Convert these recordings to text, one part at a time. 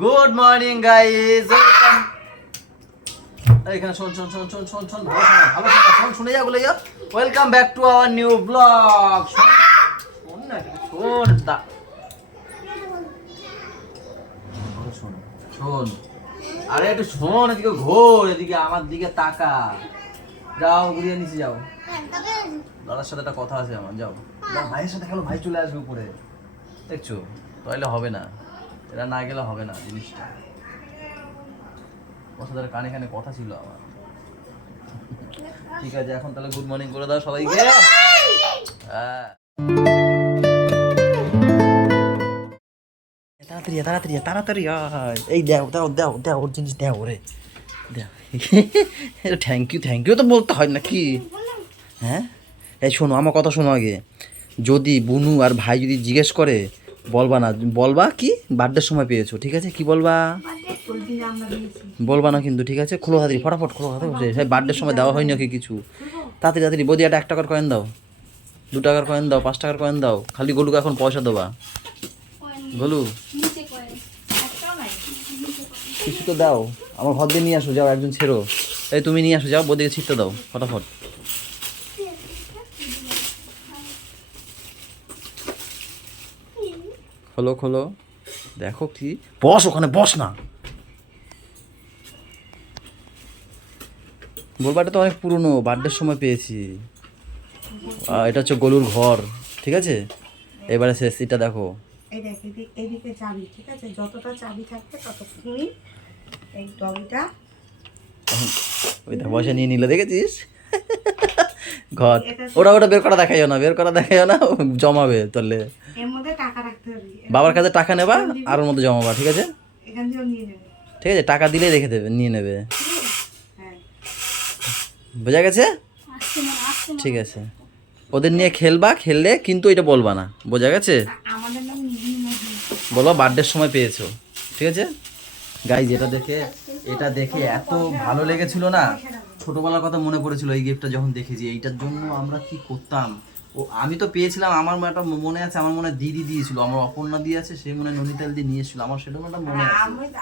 Good morning guys, welcome. এখানে শোন শোন শোন শোন শোন শোন ভালো শোন শুনে যা বলে যা। Welcome back to our new blog. শোন না শোন শোন শোন, আরে একটু শোন, এদিকে ঘোর, এদিকে আমার দিকে তাকা। যাও ঘুরিয়ে নিচে যাও, দাদার সাথে একটা কথা আছে আমার। যাও ভাইয়ের সাথে খেলো, ভাই চলে আসবে উপরে, দেখছো? তাহলে হবে না, এরা না গেলে হবে না জিনিসটা। ওর সাথে কানে কানে কথা ছিল আমার। ঠিক আছে, এখন তাহলে গুড মর্নিং করে দাও সবাইকে। হ্যাঁ, তাড়াতাড়ি তাড়াতাড়ি তাড়াতাড়ি আয়। এই দাও দাও দাও দাও, ওর জিনিস দাও ওরে, দাও। থ্যাংক ইউ তো বলতে হয় নাকি? হ্যাঁ, এই শোনো আমার কথা শোনো আগে। যদি বুনু আর ভাই যদি জিজ্ঞেস করে, বলবা না, বলবা কি বার্থডের সময় পেয়েছো, ঠিক আছে? কি বলবা? বলবা না কিন্তু, ঠিক আছে? খোলো তাড়াতাড়ি, ফটাফট খোলো তাড়াতাড়ি। সেই বার্থডের সময় দেওয়া হয়নি ওকে কিছু। তাড়াতাড়ি তাড়াতাড়ি বৌদি, একটা 1 টাকার কয়েন দাও, 2 টাকার কয়েন দাও, 5 টাকার কয়েন দাও। খালি গোলুকে এখন পয়সা দেবা। গোলু কিছু তো দাও, আমার ঘর দিয়ে নিয়ে আসো। যাও একজন ছেড়ো, এই তুমি নিয়ে আসো, যাও বৌদিকে ছিটতে দাও ফটাফট। খোলো খোলো, দেখো কি। বস ওখানে, বস না। বলবা এটা তো অনেক পুরনো, বার্থডের সময় পেয়েছি। এটা হচ্ছে গোলুর ঘর, ঠিক আছে? এবারে শেষ, এটা দেখো। এই দেখ, এদিকে চাবি, ঠিক আছে? যতটা চাবি থাকবে ততক্ষণই এই ডগিটা। ওই দেখ পয়সা নিয়ে নিলে, দেখেছিস? ঘর ওটা ওটা বের করা দেখাইও না, বের করা দেখাইও না, জমাবে তাহলে। এর মধ্যে টাকা রাখতে হবে, বাবার কাছে টাকা নেবা আর ওর মধ্যে জমাবা, ঠিক আছে? এখান থেকে নিয়ে নেবে, ঠিক আছে? টাকা দিলেই রেখে দেবে, নিয়ে নেবে। হ্যাঁ, বোঝা গেছে? ঠিক আছে, ওদের নিয়ে খেলবা, খেললে কিন্তু এটা বলবা না, বোঝা গেছে? আমাদের নাম নিধি মহি। বলো বার্থডের সময় পেয়েছো, ঠিক আছে? গাইজ, এটা দেখে এত ভালো লেগেছিল না, ছোটবেলার কথা মনে পড়েছিল এই গিফটটা যখন দেখেছি। এইটার জন্য আমরা কি করতাম। ও আমি তো পেয়েছিলাম, আমার একটা মনে আছে, আমার মনে হয় দিদি দিয়েছিল, আমার অপর্ণা দিয়ে আছে, সেই মনে হয় ননিতাল দিয়ে নিয়ে এসেছিল, আমার সেটা একটা মনে আছে।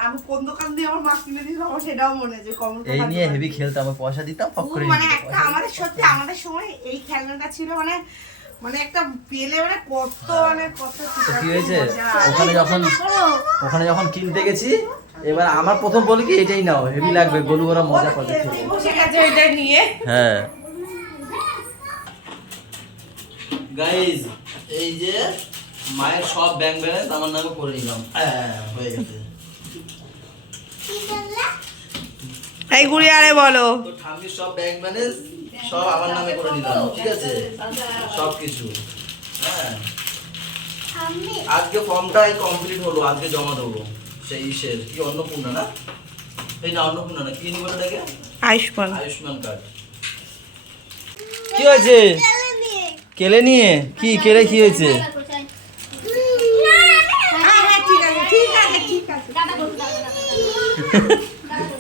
আমি কোন দোকান দিয়ে আমার মা কিনে দিয়েছিল আমার সেটাও মনে আছে। এই নিয়ে হেভি খেলতাম, আমি পয়সা দিতাম ফক করে। মানে একটা আমাদের সত্যি আমাদের সময় এই খেলনাটা ছিল মানে মানে একটা পেলে মানে কত মানে কত কি হয়েছে ওখানে যখন কিনতে গেছি, এবার আমার প্রথম বলি কি এটাই নাও, হেভি লাগবে, গলু ওরা মজা করে। ঠিক আছে, এটা নিয়ে। হ্যাঁ গাইজ, এই যে মায়ের সব ব্যাংক ব্যালেন্স আমার নামে করে নিলাম। হয়ে গেছে। এই গুড়ি আরে বলো, তো ঠাম্মির সব ব্যাংক ব্যালেন্স সব আমার নামে করে নিলাম, ঠিক আছে? সব কিছু। হ্যাঁ, আজকে ফর্মটাই কমপ্লিট হলো, আজকে জমা দেবো। সেই ইসের কি অন্নপূর্ণা না, এই না অন্নপূর্ণা না, কি নিবো এটাকে? আয়ুষ্মান কার্ড। কি হয়েছে? কেলে নিয়ে কি কেলে কি হয়েছে?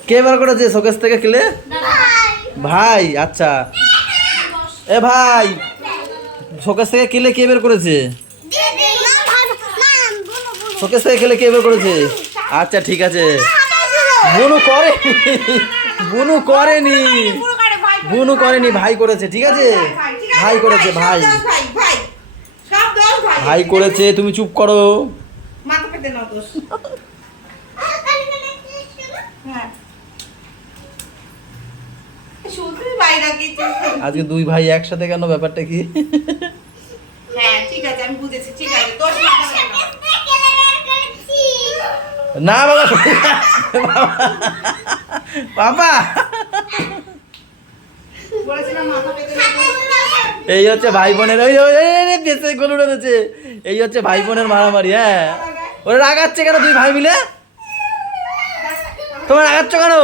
কে বার করেছে শোকেস থেকে কেলে? ভাই, আচ্ছা। এ ভাই, শোকেস থেকে কেলে কে বের করেছে? শোকেস থেকে কেলে কে বের করেছে? আচ্ছা ঠিক আছে। বুনু করেনি, ভাই করেছে, ঠিক আছে? ভাই করেছে, ভাই করেছে, তুমি চুপ করো। আজকে 2 ভাই একসাথে কেন, ব্যাপারটা কি? হ্যাঁ ঠিক আছে, আমি বুঝেছি, ঠিক আছে। না বাবা, বাবা এই হচ্ছে ভাই বোনের, ওই গরু রয়েছে, এই হচ্ছে ভাই বোনের মারামারি। হ্যাঁ, ওরা রাগাচ্ছে কেন 2 ভাই মিলে? তোমরা রাগাচ্ছ কেন?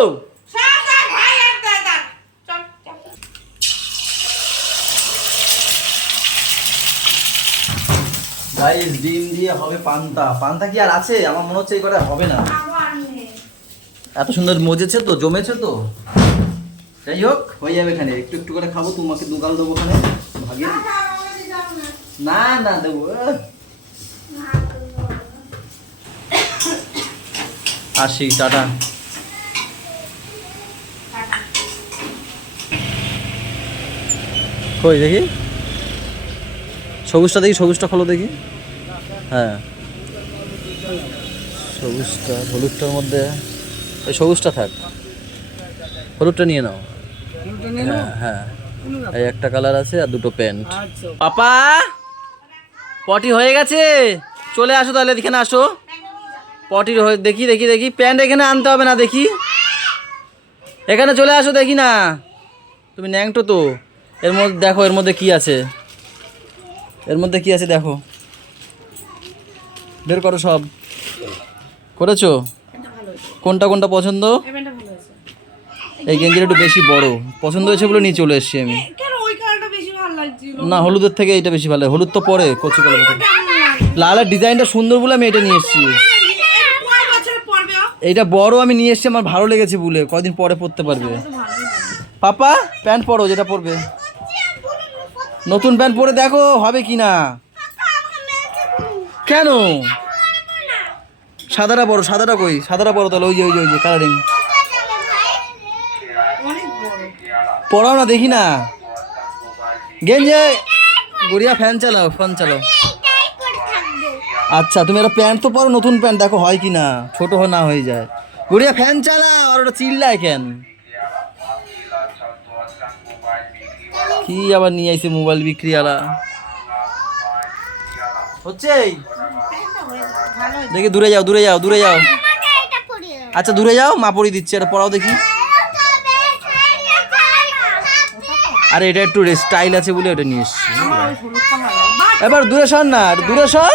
গাইস, ডিম দিয়ে হবে পান্তা। পান্তা কি আর আছে? আমার মনে হচ্ছে এই করে হবে না। এত সুন্দর মজেছে তো, জমেছে তো। যাই হোক, হয়ে যাবে। এখানে একটু একটু করে খাবো, তোমাকে 2 গাল দেবো ওখানে ভাগে। না না দেবো। আসি, টাটা। কই দেখি সবুজটা, দেখি সবুজটা খোলো দেখি। হ্যাঁ সবুজটা, হলুদটার মধ্যে এই সবুজটা থাক, হলুদটা নিয়ে নাও। হ্যাঁ হ্যাঁ, এই একটা কালার আছে আর দুটো প্যান্ট। পাপা পটি হয়ে গেছে, চলে আসো তাহলে, এখানে আসো। পটির হয়ে দেখি দেখি দেখি, প্যান্ট এখানে আনতে হবে না, দেখি এখানে চলে আসো, দেখি না তুমি ন্যাংটো তো। এর মধ্যে দেখো, এর মধ্যে কি আছে, এর মধ্যে কি আছে দেখো, বের করো সব। করেছো? কোনটা কোনটা পছন্দ? এই গেঞ্জিটা একটু বেশি বড় পছন্দ হয়েছে বলে নিয়ে চলে এসেছি আমি। না, হলুদের থেকে এইটা বেশি ভালো লাগে, হলুদ তো পরে কচি কালার। লালের ডিজাইনটা সুন্দর বলে আমি এটা নিয়ে এসেছি। এইটা বড় আমি নিয়ে এসেছি, আমার ভালো লেগেছে বলে, কয়দিন পরে পরতে পারবে। পাপা প্যান্ট পরো, যেটা পরবে, নতুন প্যান্ট পরে দেখো হবে কি না। কেন? সাদাটা পরো, সাদাটা কই, সাদাটা পরো তাহলে, ওই যে ওই যে ওই যে কালারিং পরাও না, দেখি না গেঞ্জে। গড়িয়া ফ্যান চালাও, ফ্যান চালাও। আচ্ছা তুমি একটা প্যান্ট তো পরো, নতুন প্যান্ট, দেখো হয় কি না, ছোট না হয়ে যায়। গড়িয়া ফ্যান চালাও, আর ওটা চিল্লায় কেন? কি আবার নিয়ে আইছে মোবাইল বিক্রিওয়ালা হচ্ছে। দেখি দূরে যাও, দূরে যাও, দূরে যাও। আচ্ছা দূরে যাও, মা পরিয়ে দিচ্ছে, এটা পড়াও দেখি। আরে এটা একটু স্টাইল আছে বলে ওটা নিয়ে এসছি। এবার দূরে সর না, দূরে সর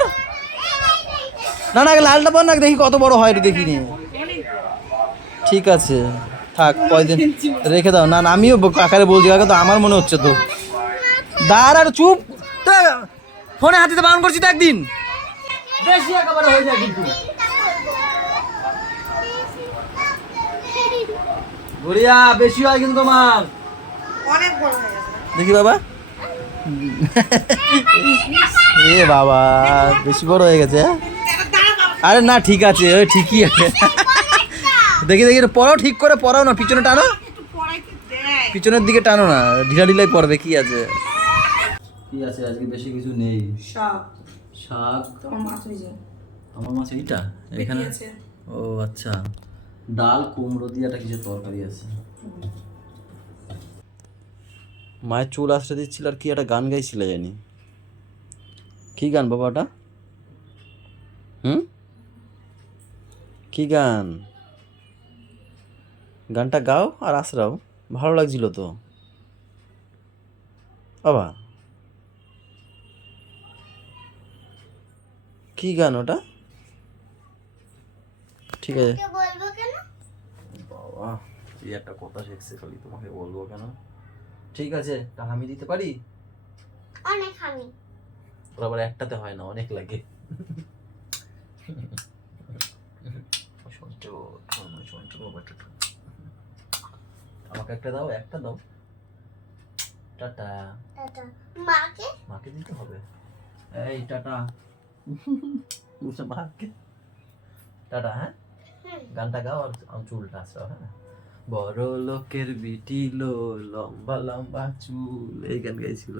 না, না লালটা পর না, দেখি কত বড় হয় একটু দেখি নিয়ে। ঠিক আছে থাক, কয়দিন রেখে দাও। না না আমিও কাকারে বলছি, কাকা তো আমার মনে হচ্ছে তো। দাঁড় আর চুপ, ফোনে হাতে বারণ করছি তো একদিন, বেশি একেবারে হয়ে যায় কিন্তু। গড়িয়া বেশি হয় কিন্তু তোমার, অনেক বড় হয়ে গেছে। দেখি বাবা। এ বাবা বেশি বড় হয়ে গেছে। আরে না ঠিক আছে, ওই ঠিকই আছে। দেখি দেখি পড়াও, ঠিক করে পড়াও না, পিছনে টানো, পিছনের দিকে টানো না, ঢিলা ঢিলাই পড়বে। কি আছে, কি আছে আজকে বেশি কিছু নেই। শাক, শাক তোমার মাছ হয়েছে। আমার মাছ এইটা এখানে। ও আচ্ছা, ডাল কুমড়ো দিয়ে একটা কিছু তরকারি আছে। মায়ের চুল আসতে দিচ্ছিল, আর কি একটা গান গাইছিল জানি, কি গান বাবা ওটা? কি গান? গানটা গাও আর আসরাও, ভালো লাগছিল তো বাবা। কি গান ওটা? ঠিক আছে বাবা, এই একটা কথা শিখছে খালি, তোমাকে বলবো কেন। ঠিক আছে, তা আমি দিতে পারি অনেক, আমি তোর আবার একটাতে হয় না, অনেক লাগে। আমাকে একটা দাও, একটা দাও। টাটা। মাকে, মাকে দিতে হবে। এই টাটা। মাকে টাটা। হ্যাঁ গানটা গাও আর চুলটা আসো। হ্যাঁ, বড় লোকের বিটি লো, লম্বা লম্বা চুল, এই গান গাইছিল।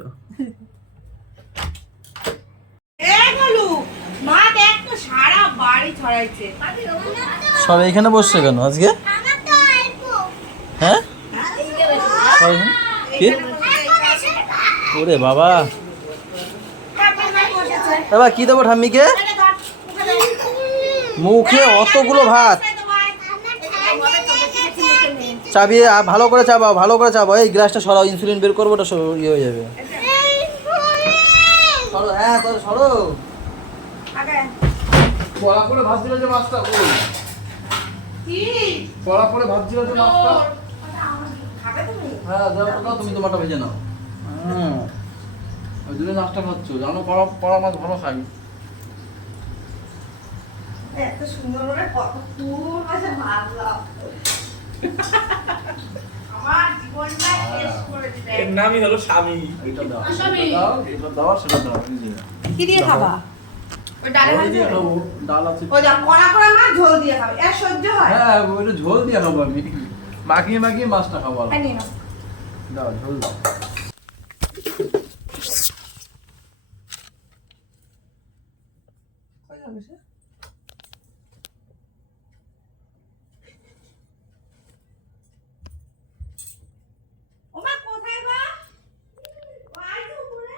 সব এখানে বসছে কেন আজকে? হ্যাঁ কি? ওরে বাবা, বাবা কি দেবো ঠাম্মিকে? মুখে অতগুলো ভাত, চাবিয়ে ভালো করে চাবাও, ভালো করে চাবাও। এই গ্লাসটা সরাও, ইনসুলিন বের করবো, ওটা ইয়ে হয়ে যাবে। সরো, হ্যাঁ তাহলে সরো। পড়া করে ভাবছিল যে মাছটা, পড়া করে ভাবছিল যে মাছটা। হ্যাঁ দাও, তুমি তোমারটা ভেজে নাও। ওই জন্য মাছটা খাচ্ছ, জানো পড়া মাছ ভালো খাই। এত সুন্দর করে কত ফুল আছে ভালো। আমার জীবনটা শেষ করে দিবে। এর নামই হলো স্বামী। এটা দাও, এটা দাও, এটা দাও, সেটা দাও। কি দিয়ে খাবা? ওই ডালে ঝোল ভাজি দিয়ে হবে? খাবো, ডাল আছে। ওই যা কড়া কড়া মাছ ঝোল দিয়ে খাবে, এর সহ্য হয়? হ্যাঁ ওইটা ঝোল দিয়ে খাবো আমি, মাখিয়ে মাখিয়ে মাছটা খাবো। হ্যাঁ, নিয়ে নাও। দাও ঝোল দাও। কই যাবে সে? ওমা কোথায় গো? ও আইছে উপরে?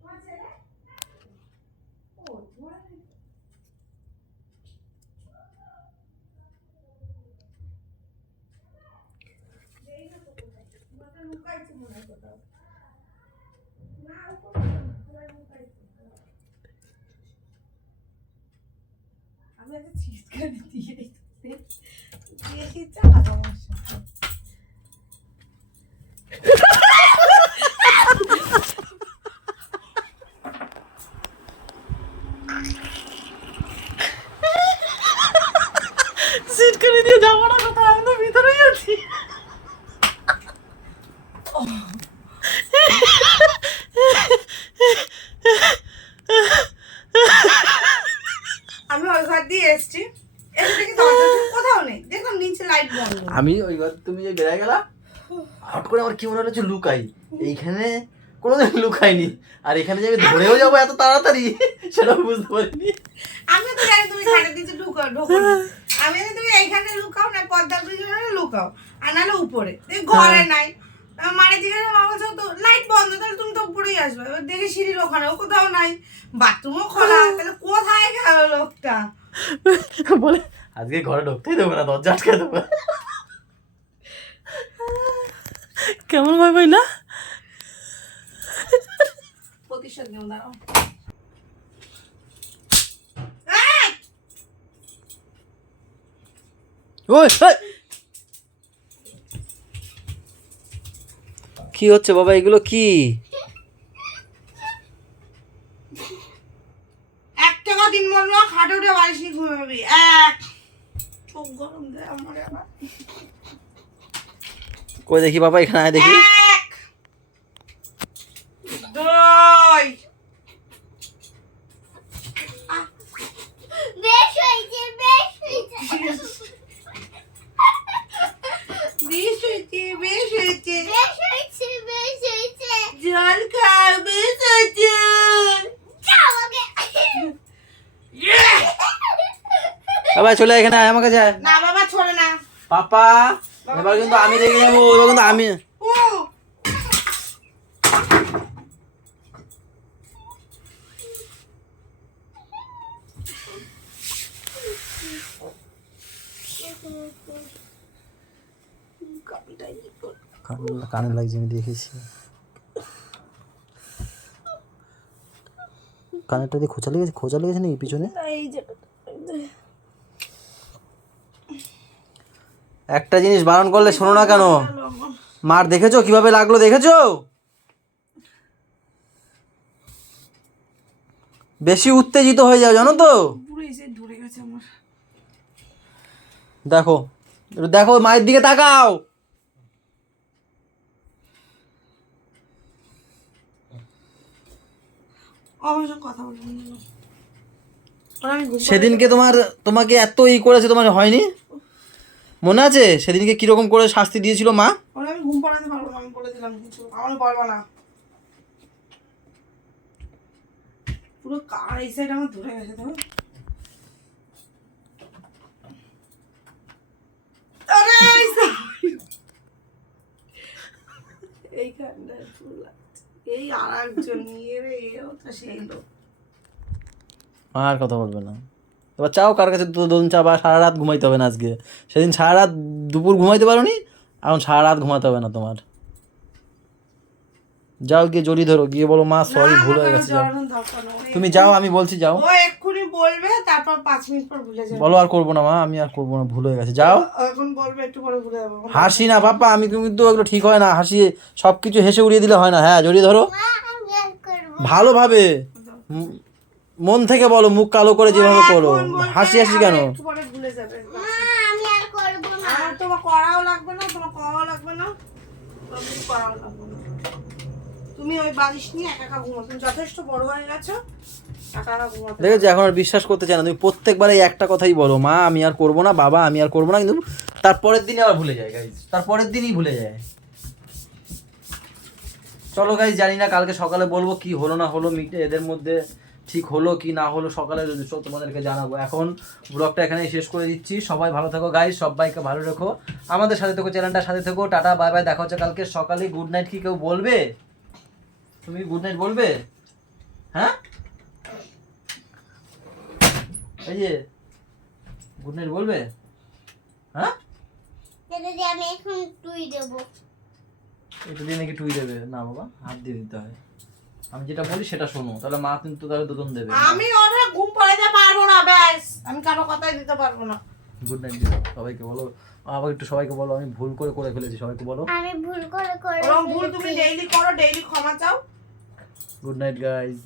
তোমার ছেলে? ও, তোমার- এই না তো কোথায়? তোমাকে লুকাইছে মনে হয় কোথাও। না, ও কোথাও না, তোমায় লুকাইছে। আমি একটা চিৎকারি দিয়ে দিয়েছি চালাবো আমার সাথে। সিটকানি দিয়ে যাবো না কোথায়, আমি তো ভিতরেই আছি। আমি ওই ঘর দিয়ে এসছি, এসে দেখি দরজা কোথাও নেই, দেখলাম নিচে লাইট বন্ধ। আমি ওই ঘর তুমি যে বেড়ে গেলা, হট করে আমার কি মনে হলো যে লুকাই, এইখানে কোনোদিন লুকাইনি, আর এখানে যে আমি ধরেও যাবো এত তাড়াতাড়ি সেটা বুঝতে পারিনি। আমিও তো জানি তুমি খাটের নিচে ঢোকো না। আমি জানি তুমি এইখানে লুকাও না, পর্দার পিছনে লুকাও, আর নাহলে উপরে, দেখি ঘরে নাই। মারে জিজ্ঞাসা, মা বলছে তো লাইট বন্ধ, তাহলে তুমি তো উপরেই আসবে। এবার দেখি সিঁড়ির ওখানেও কোথাও নাই, বাথরুমও খোলা, তাহলে কোথায় গেল লোকটা? বলে আজকে ঘরে ঢুকতেই দেবো না, দরজা আটকে দেবো। কেমন ভয় পাইলা? প্রতিশোধ নেও, দাঁড়াও। ওই কি হচ্ছে বাবা, এগুলো কি? এক টাকা দিন বলবো, খাটে উঠে বালিশ নিয়ে ঘুমাবি। এক, চোখ গরম দেয় আমার আবার। কই দেখি বাবা, এখানে আয় দেখি। এক, দুই, বেশ হয়েছে, বেশ হয়েছে। বেশ হয়েছে, বেশ হয়েছে। বেশ হয়েছে, বেশ হয়েছে। জল খাও, বেশ হয়েছে। যাও আগে। বাবা চলে আয়, এখানে আয় আমার কাছে আয়। না বাবা, ছোড়ে না। পাপা এবার কিন্তু আমি রেগে যাবো, এবার কিন্তু আমি। ও, কানে লাগছে, আমি দেখেছি। কানেরটা দিয়ে খোঁচা লেগেছে নাকি পিছনে? এই যে একটা জিনিস বারণ করলে শোনো না কেন? মার দেখেছো কিভাবে লাগলো, দেখেছো? বেশি উত্তেজিত হয়ে যাও জানো তো। পুরো এসে ধরে গেছে আমার। দেখো একটু দেখো, মায়ের দিকে তাকাও। আমার সঙ্গে কথা বলবো না। ওরা আমি ঘুম সেদিনকে তোমাকে এত করেছে, তোমার হয়নি? মনে আছে সেদিনকে কিরকম করে শাস্তি দিয়েছিল মা? ওরা আমি ঘুম পাড়াতে পারবো না, আমি বলে দিলাম কিছু, আমার পারবো না। পুরো কার এই সাইড আমার ধরে গেছে তো। আরে এই side। এইখানটায় ফুল লাগছে। এই আর একজন নিয়ে রে, এও তো সেই লোক। আর কথা বলবে না। এবার চাও কার কাছে দুদিন চা, বা সারা রাত ঘুমাইতে হবে না আজকে। সেদিন সারা রাত দুপুর ঘুমাইতে পারোনি, এখন সারা রাত ঘুমাতে হবে না তোমার। যাও গিয়ে জড়ি ধরো, গিয়ে বলো মা সরি, না, ভুল আমার হয়ে কোনো গেছে। যাও জড়ানোর দরকার নেই। তুমি যাও, আমি বলছি যাও। ও এক্ষুনি বলবে, তারপর 5 মিনিট পর ভুলে যাবে। বলো আর করবো না মা, আমি আর করবো না, ভুল হয়ে গেছে। যাও। এখন বলবে, একটু পরে ভুলে যাবো। হাসি না পাপা, আমি কিন্তু এগুলো ঠিক হয় না, হাসি সবকিছু হেসে উড়িয়ে দিলে হয় না। হ্যাঁ জড়িয়ে ধরো মা, আমি আর করবো না। ভালোভাবে, মন থেকে বলো, মুখ কালো করে যেভাবে করো। এখন বলবে, হাসি হাসি কেন? আবার একটু পরে ভুলে যাবে। মা, আমি আর করবো না। আমার তোমার করাও লাগবে না, তোমার করাও লাগবে না, তোমার করাও লাগবে না। তুমি ওই বালিশ নিয়ে একা একা ঘুমো, তুমি যথেষ্ট বড় হয়ে গেছো, একা একা ঘুমাতে দেখেছি এখন আর বিশ্বাস করতে চায় না, তুমি প্রত্যেকবার এই একটা কথাই বলো, মা আমি আর করবো না, বাবা আমি আর করবো না, কিন্তু তারপরের দিনই আবার ভুলে যায় গাইজ, তারপরের দিনই ভুলে যায়। চলো গাইজ, জানি না কালকে সকালে বলবো কি হলো না হলো, এদের মধ্যে ঠিক হলো কি না হলো, সকালে তোমাদেরকে জানাবো। এখন ব্লগটা এখানেই শেষ করে দিচ্ছি। সবাই ভালো থাকো গাইজ, সবাইকে ভালো রেখো, আমাদের সাথে থেকো, চ্যানেলটার সাথে থেকো। টাটা বাই বাই, দেখা হচ্ছে কালকে সকালে। গুড নাইট কি কেউ বলবে? তুমি গুড নাইট বলবে? হ্যাঁ এই যে গুড নাইট বলবে? হ্যাঁ দিদি আমি এখন তুই দেবো। এটা দিয়ে নাকি টুই দেবে? না বাবা, হাত দিয়ে দিতে হয়। আমি যেটা বলি সেটা শোনো, তাহলে মা কিন্তু তাহলে দুদন দেবে। আমি ওটা ঘুম পড়াতে পারবো না, ব্যাস আমি কারো কথাই দিতে পারবো না। গুড নাইট সবাইকে বলো, আবার একটু সবাইকে বলো আমি ভুল করে ফেলেছি, সবাইকে বলো আমি ভুল করে ওরকম ভুল তুমি ডেইলি করো, ডেইলি ক্ষমা চাও। Good night guys.